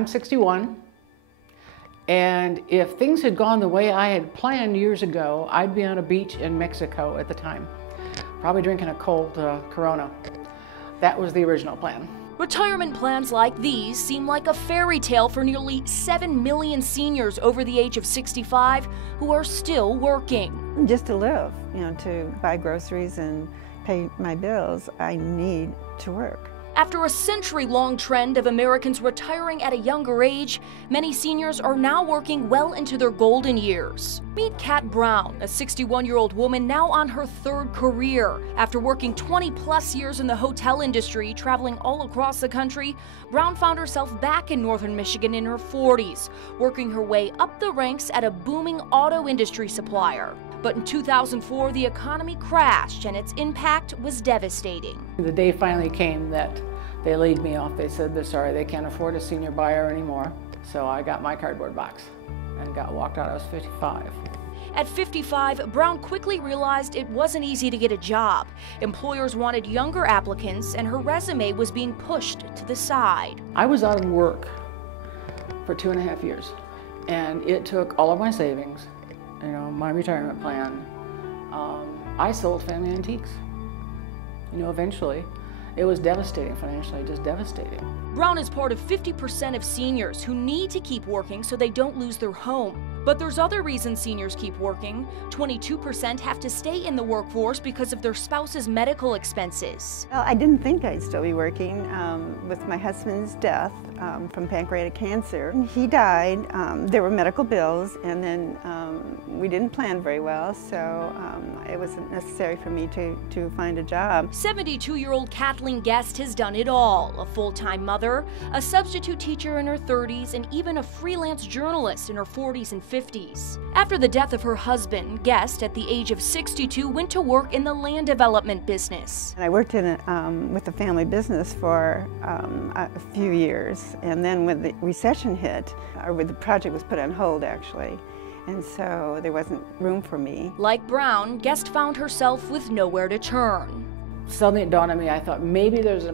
I'm 61, and if things had gone the way I had planned years ago, I'd be on a beach in Mexico at the time, probably drinking a cold Corona. That was the original plan. Retirement plans like these seem like a fairy tale for nearly 7 million seniors over the age of 65 who are still working. Just to live, to buy groceries and pay my bills, I need to work. After a century-long trend of Americans retiring at a younger age, many seniors are now working well into their golden years. Meet Kat Brown, a 61-year-old woman now on her third career. After working 20-plus years in the hotel industry, traveling all across the country, Brown found herself back in northern Michigan in her 40s, working her way up the ranks at a booming auto industry supplier. But in 2004, the economy crashed and its impact was devastating. The day finally came that they laid me off. They said they're sorry, they can't afford a senior buyer anymore. So I got my cardboard box and got walked out. I was 55. At 55, Brown quickly realized it wasn't easy to get a job. Employers wanted younger applicants, and her resume was being pushed to the side. I was out of work for 2.5 years, and it took all of my savings, my retirement plan. I sold family antiques. Eventually, it was devastating financially, just devastating. Brown is part of 50% of seniors who need to keep working so they don't lose their home. But there's other reasons seniors keep working. 22% have to stay in the workforce because of their spouse's medical expenses. Well, I didn't think I'd still be working with my husband's death from pancreatic cancer. He died, there were medical bills, and then we didn't plan very well, so it wasn't necessary for me to find a job. 72-year-old Kathleen Guest has done it all: a full-time mother, a substitute teacher in her 30s, and even a freelance journalist in her 40s and 50s. After the death of her husband, Guest, at the age of 62, went to work in the land development business. I worked with the family business for a few years, and then when the recession hit, or the project was put on hold actually, and so there wasn't room for me. Like Brown, Guest found herself with nowhere to turn. Suddenly it dawned on me, I thought maybe there's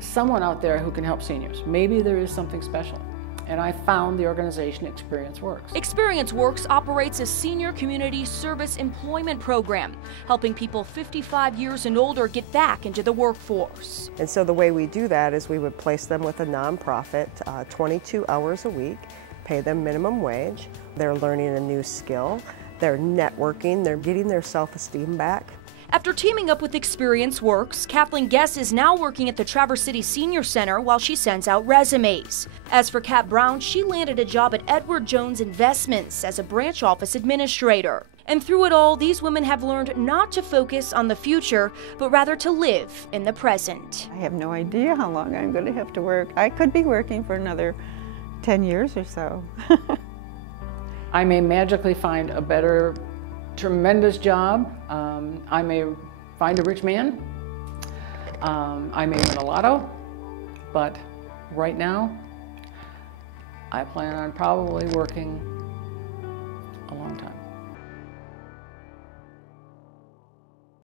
someone out there who can help seniors. Maybe there is something special. And I found the organization Experience Works. Experience Works operates a senior community service employment program, helping people 55 years and older get back into the workforce. And so the way we do that is we would place them with a nonprofit, 22 hours a week, pay them minimum wage. They're learning a new skill, they're networking, they're getting their self-esteem back. After teaming up with Experience Works, Kathleen Guest is now working at the Traverse City Senior Center while she sends out resumes. As for Kat Brown, she landed a job at Edward Jones Investments as a branch office administrator. And through it all, these women have learned not to focus on the future, but rather to live in the present. I have no idea how long I'm going to have to work. I could be working for another 10 years or so. I may magically find a better, tremendous job. I may find a rich man. I may win a lotto, but right now I plan on probably working